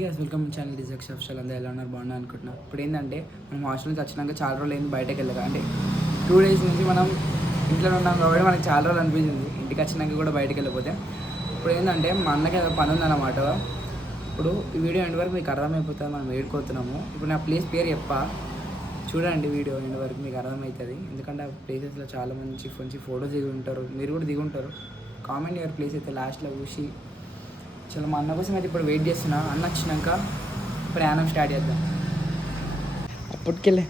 Guys welcome channel డిజెక్స్ అఫ్షల్ అందరూ ఎలా ఉన్నారు బాగున్నా అనుకుంటున్నా. ఇప్పుడు ఏంటంటే మనం హాస్టల్ నుంచి వచ్చినాక చాలా రోజులు ఏంది బయటకు వెళ్ళగా అంటే 2 days నుంచి మనం ఇంట్లో ఉన్నాం కాబట్టి మనకి చాలా రోజులు అనిపించింది ఇంటికి వచ్చినాక కూడా బయటకు వెళ్ళిపోతే. ఇప్పుడు ఏంటంటే మా అన్నకి ఏదో పని ఉందన్నమాట. ఇప్పుడు ఈ వీడియో ఎండ్ వరకు మీకు అర్థమైపోతుంది మనం వేడుకోతున్నాము. ఇప్పుడు నా ప్లేస్ పేరు చెప్పా చూడండి, వీడియో ఎండ్ వరకు మీకు అర్థమవుతుంది. ఎందుకంటే ఆ ప్లేసెస్లో చాలా మంచి ఫొటోస్ దిగి ఉంటారు, మీరు కూడా దిగి ఉంటారు. కామెంట్ యువర్ ప్లేస్ అయితే లాస్ట్లో చూసి చలో మా అన్న కోసం అయితే ఇప్పుడు వెయిట్ చేస్తున్నా. అన్న వచ్చినాక ప్రయాణం స్టార్ట్ చేద్దాం. అప్పటికెళ్ళే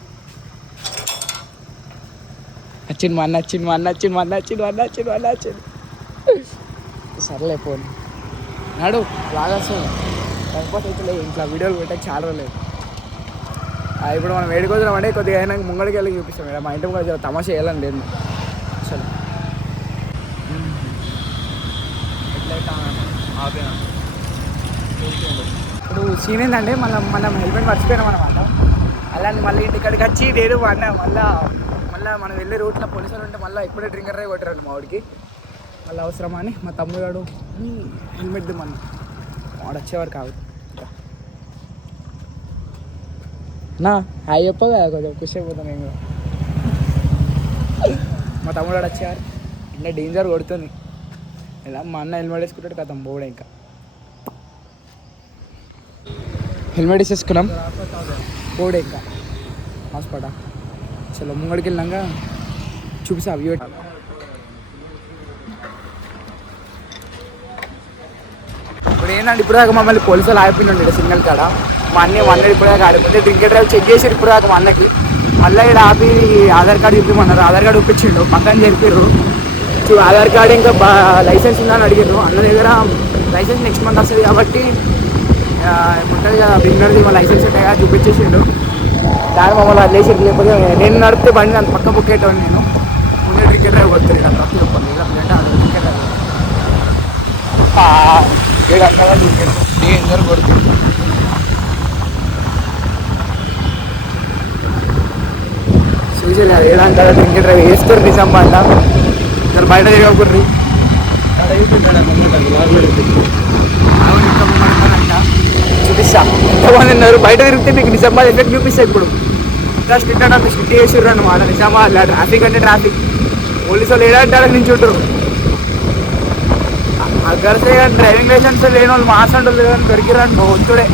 వచ్చింది మా అన్న సర్లే పోను నాడు బాగా వస్తుంది. కాకపోతే అయితే ఇంట్లో వీడియోలు పెట్టాక చాలా రోజులేదు. ఇప్పుడు మనం వేడుకోతున్నాం అంటే కొద్దిగా అయినా ముంగడికి వెళ్ళి చూపిస్తాం కదా. మా ఇంటి కూడా తమాషా చేయాలని లేదు అసలు. ఇప్పుడు సీన్ ఏంటంటే మనం హెల్మెట్ మర్చిపోయినాం అనమాట. అలాంటి మళ్ళీ ఇంటికాడికి వచ్చి నేను అన్న మళ్ళీ మనం వెళ్ళే రూట్లో పోలీసులు ఉంటే మళ్ళీ ఇప్పుడే డ్రింకర్ డ్రైవ్ కొట్టారండి మా వాడికి. మళ్ళీ అవసరమా అని మా తమ్ముడు హెల్మెట్ దిమ్మని వాడు వచ్చేవారు కాదు. నా హాయ్ చెప్పగా కొంచెం ఖుషి అయిపోతాను నేను కూడా. మా తమ్ముడు వాడు వచ్చేవారు ఇంకా డేంజర్ కొడుతుంది. ఇలా మా అన్న హెల్మెట్ వేసుకుంటాడు కదా బోడే. ఇంకా హెల్మెట్ వేసేసుకున్నాం బోడే ఇంకా హాస్పిటల్. చలో ముంగడికి వెళ్ళాక చూపిస్తా వ్యూ. ఇప్పుడు ఏంటంటే ఇప్పుడు దాకా మమ్మల్ని పోలీసులు ఆగిపోయిందండి ఇక్కడ సిగ్నల్ కాడ. మా అన్న ఇప్పుడు దాకా ఆడిపోతే డ్రింక్ డ్రైవ్ చెక్ చేసారు ఇప్పుడు దాకా మా అన్నకి. మళ్ళీ ఇక్కడ ఆపి ఆధార్ కార్డు చూపిమన్నారు. ఆధార్ కార్డు చూపించిండు, పక్కన జరిపారు. ఆధార్ కార్డు ఇంకా లైసెన్స్ ఉందని అడిగారు. అన్న దగ్గర లైసెన్స్ నెక్స్ట్ మంత్ వస్తుంది కాబట్టి ఉంటుంది కదా బిగినర్ది మా లైసెన్స్ ఉంటాయి కదా చూపించేసిండు. దాని మమ్మల్ని వదిలేసి లేకపోతే నేను నడిపితే బండి నన్ను పక్క బుక్కేటాను. నేను ముందే డ్రింక్ డ్రైవ్ కొడుతుంది కదా తప్పు చెప్పండి. డ్రింక్ డ్రైవ్ డేంజర్ కొడుతుంది. చూసేలేదు ఏదంటారా డ్రింక్ డ్రైవ్ వేస్తారు నిజామాబాద్లో. ఇక్కడ బయట తిరగకూడదు చూపిస్తా. ఎంతమంది ఉన్నారు బయట తిరిగితే మీకు నిజామాబాద్ ఎఫెక్ట్ చూపిస్తా. ఇప్పుడు ఇంకా స్ట్రిక్ట్ అంటే స్ట్రిక్ట్ చేసారు అన్నమాట నిజామాబాద్లో. ట్రాఫిక్ అంటే ట్రాఫిక్, పోలీసు వాళ్ళు ఏడంటారు నించుంటారు. అగ్గరితే డ్రైవింగ్ లైసెన్స్ లేని వాళ్ళు మాస్ ఉంటుంది కానీ దొరికిరండి ఒత్తుడే.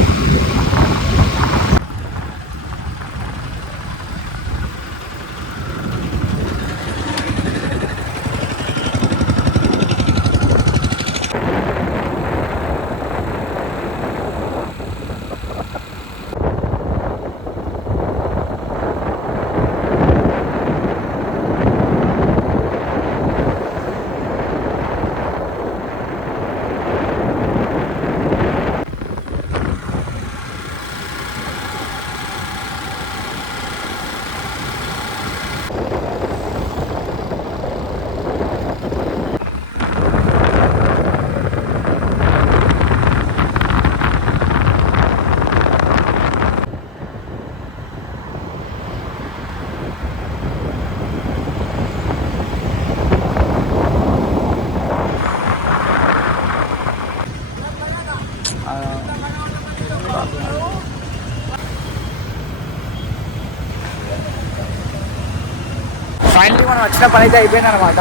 ఫైనల్లీ మనం వచ్చిన పని అయితే అయిపోయింది అనమాట.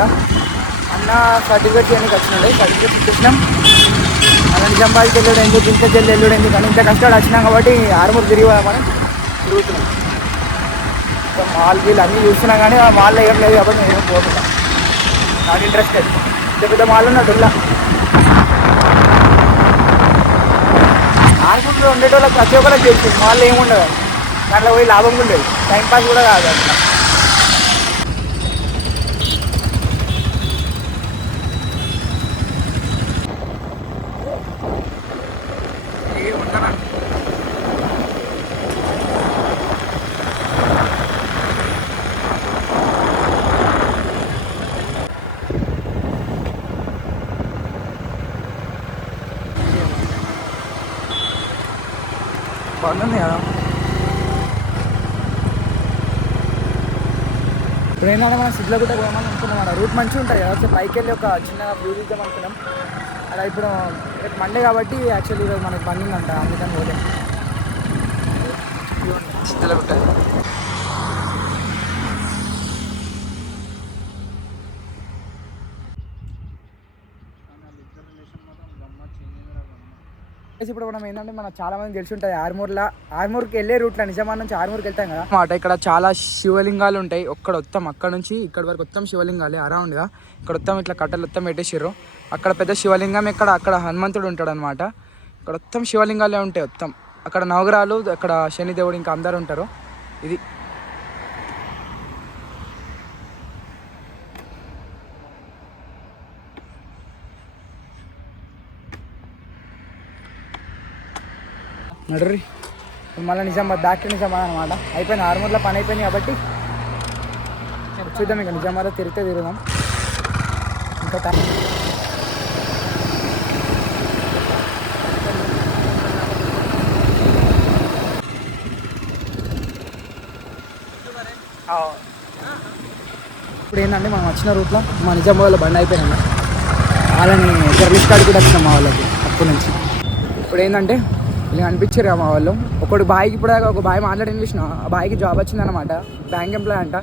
అన్న సర్టిఫికేట్ చేయడానికి వచ్చినాడు. సర్టిఫికేట్ ఇచ్చినాం. అలా నిజామాబాద్కి వెళ్ళాడు ఎందుకు, ఇంత జల్లి వెళ్ళాడు ఎందుకు కానీ ఇంత కష్టాలు వచ్చినాం కాబట్టి ఆరుమూరు తిరిగి మనం తిరుగుతున్నాం. మాల్ గీళ్ళు అన్నీ చూస్తున్నాం కానీ ఆ మాల్లో ఏం లేదు కాబట్టి నేను పోతున్నాం. నాకు ఇంట్రెస్ట్ లేదు. పెద్ద పెద్ద మాల్ ఉన్నట్టు ఇలా ఆరుమూరులో ఉండేటోళ్ళకి ప్రతి ఒక్కరికి తెలుసు మాల్లో ఏముండదు. దాంట్లో పోయి లాభం కూడా లేదు, టైంపాస్ కూడా కాదు అట్లా. బాగుంది కదా. ఇప్పుడు ఏంటంటే మనం సిడ్లగుట్ట పోయామని అనుకున్నాం. రూట్ మంచిగా ఉంటాయి కదా. పైకి వెళ్ళి ఒక చిన్న వ్యూ తీద్దాం అనుకున్నాం. అలా ఇప్పుడు రేపు మండే కాబట్టి యాక్చువల్లీ ఈరోజు మనకి బంద్ ఉందంట, అందుకని పోలేదు. ఉంటుంది. ఇప్పుడు మనం ఏంటంటే మనకు చాలా మంది తెలిసి ఉంటుంది ఆర్మూర్కి వెళ్ళే రూట్లో నిజామాబాద్ నుంచి ఆర్మూర్కి వెళ్తాం కదా మాట. ఇక్కడ చాలా శివలింగాలు ఉంటాయి. అక్కడ నుంచి ఇక్కడ వరకు మొత్తం శివలింగాలే అరౌండ్గా. ఇక్కడ మొత్తం ఇట్లా కట్టలు మొత్తం పెట్టేసారు. అక్కడ పెద్ద శివలింగం, అక్కడ హనుమంతుడు ఉంటాడు అనమాట. ఇక్కడ మొత్తం శివలింగాలే ఉంటాయి మొత్తం. అక్కడ నవగ్రహాలు, అక్కడ శనిదేవుడు, ఇంకా అందరు ఉంటారు. ఇది నడుర్రి మళ్ళీ నిజామాబాద్ బ్యాక్ టు నిజామాబాద్ అనమాట. అయిపోయింది ఆర్మూర్లో పని అయిపోయింది కాబట్టి చూద్దాం. ఇంకా నిజామాబాద్ తిరుగుదాం ఇంకా. ఇప్పుడు ఏంటంటే మనం వచ్చిన రూట్లో మా నిజామాబాద్లో బండి అయిపోయిందండి. వాళ్ళని సర్వీస్ కార్డు కూడా వచ్చినాం మా వాళ్ళకి అప్పటి నుంచి. ఇప్పుడు ఏంటంటే ఇలా అనిపించారు మా వాళ్ళు. ఒకటి బాయ్కి ఇప్పుడు ఒక బాయ్ మాట్లాడిన చూసిన, ఆ బాయ్కి జాబ్ వచ్చిందనమాట, బ్యాంక్ ఎంప్లాయ్ అంట.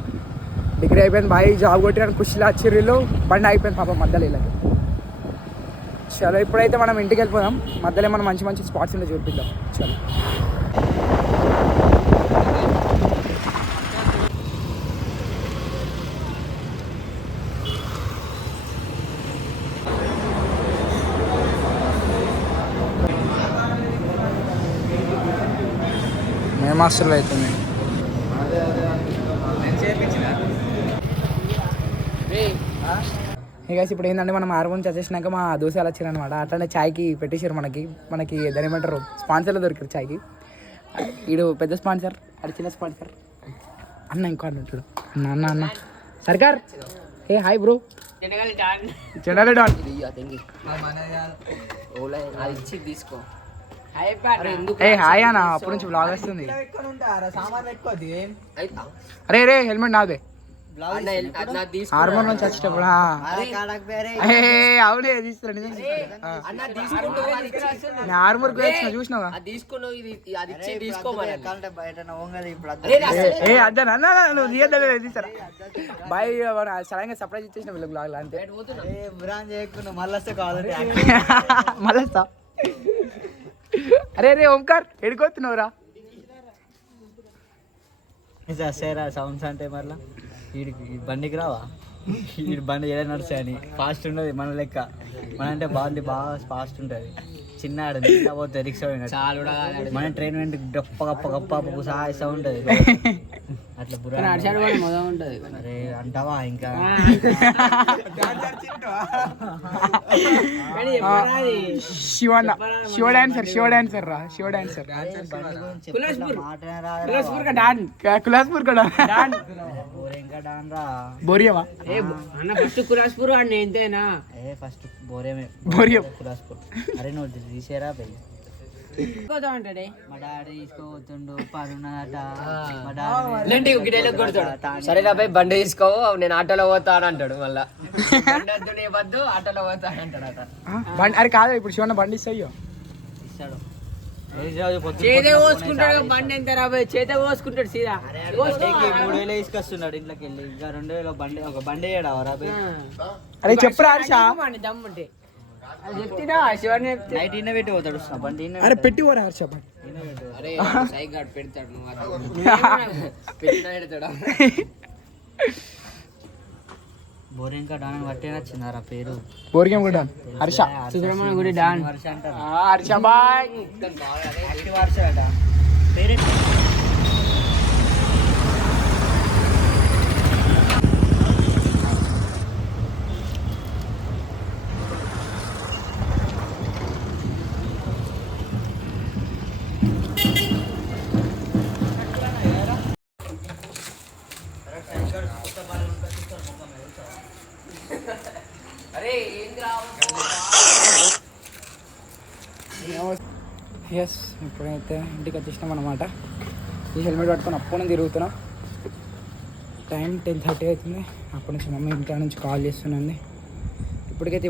డిగ్రీ అయిపోయింది, బాయ్ జాబ్ కొట్టిన ఖుషిలో చిర్రీలో బండి అయిపోయింది పాపం మధ్యలో ఇలా. చలో ఇప్పుడైతే మనం ఇంటికి వెళ్ళిపోదాం. మధ్యలో మనం మంచి మంచి స్పాట్స్ ఉంటే చూపిద్దాం. చలో మేమాస్టర్లో అవుతుంది. ఇక ఇప్పుడు ఏంటంటే మనం ఆర్మూర్ నుంచి వచ్చేసినాక మా దోశలు వచ్చారనమాట. అట్లనే ఛాయ్కి పెట్టేసారు మనకి దాని ఏమంటారు స్పాన్సర్లో దొరికారు ఛాయ్కి. వీడు పెద్ద స్పాన్సర్, అది చిన్న స్పాన్సర్. అన్న ఇంకో అన్న ఉంటాడు. అన్న సర్కార్. ఏ హాయ్ బ్రో. చెండాలి డాన్ తీసుకో. హాయ్ అన్న, అప్పటి నుంచి బ్లాగ్ వస్తుంది. అరే రే హెల్మెట్ నాదే. ఆర్మూర్ నుంచి వచ్చేటప్పుడు అవునే తీసుకురా. నేను ఆర్మూర్కి వచ్చిన చూసినావా? అన్న నువ్వు తీయద్దా తీసారా బాయ్. సడన్గా సర్ప్రైజ్ ఇచ్చేసిన వీళ్ళకి బ్లాగ్ అంతే. మళ్ళీ అరే రే ఓంకార్ ఎడుకొస్తున్నావురా? సౌండ్స్ అంటే మళ్ళీ వీడికి బండికి రావా? వీడి బండి ఏదైనా నడుస్తాయని ఫాస్ట్ ఉండదు మన లెక్క. మన అంటే బాగా ఫాస్ట్ ఉంటుంది. చిన్న పోతే రిక్షా మన ట్రైన్ వెంట గప్ప గప్ప గప్ప సాయిస్తా ఉంటుంది. అట్లా ఉంటుంది. అరే అంటావా ఇంకా షో డాన్సర్ రా. కులాస్పూర్ బోరియమా? ఫస్ట్ కులాస్పూర్ అండి ఎంతేనా? ఫస్ట్ బోరియమే కులాస్పూర్. అరే నువ్వు తీసేరా పెళ్ళి మా డాడీ తీసుకోబోతుండు పరున్నదట. సరేనా పోయి బండి తీసుకో, నేను ఆటోలో పోతా అని అంటాడు. మళ్ళా వద్దు ఆటోలో పోతా అని అంటాడట. అరే కాదు ఇప్పుడు శివన్న బండి ఇస్తాయో ఇస్తాడు. చేతే పోసుకుంటాడు. బండి ఎంత రాబోయే చేతే పోసుకుంటాడు సీదా. 3000 తీసుకొస్తున్నాడు ఇంట్లోకి వెళ్ళి. ఇంకా 2000 బండి ఒక బండి రాబోయే. అరే చెప్పురా దమ్ముంటే చెప్తున్నా శివన్ నైట్ ఇన్న పెట్టి పోతాడు బండి. అరే పెట్టి పోరా హర్ష బండి. అరే సైగాడు పెడతాడు. పెడతాడా? బోరింకా డాన్ బట్టే నచ్చిందారా పేరు. బోరిగం కూడా హర్ష సుబ్రహ్మణ్య గుడి డాన్ వర్ష అంటారు. హర్ష బాయ్ వర్ష అట పేరు. ఎస్ ఇప్పుడైతే ఇంటికి వచ్చేసినాం అనమాట. ఈ హెల్మెట్ పట్టుకొని అప్పుడు తిరుగుతున్నా. టైం 10:30 అవుతుంది. అప్పటి నుంచి మమ్మీ ఇంట్లో నుంచి కాల్ చేస్తుంది. ఇప్పటికైతే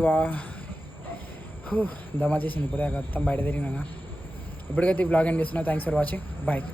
దమా చేసింది ఇప్పుడే మొత్తం బయట తిరిగినా ఇప్పటికైతే ఈ బ్లాగ్ ఎండ్ చేస్తున్నా థ్యాంక్స్ ఫర్ వాచింగ్ బాయ్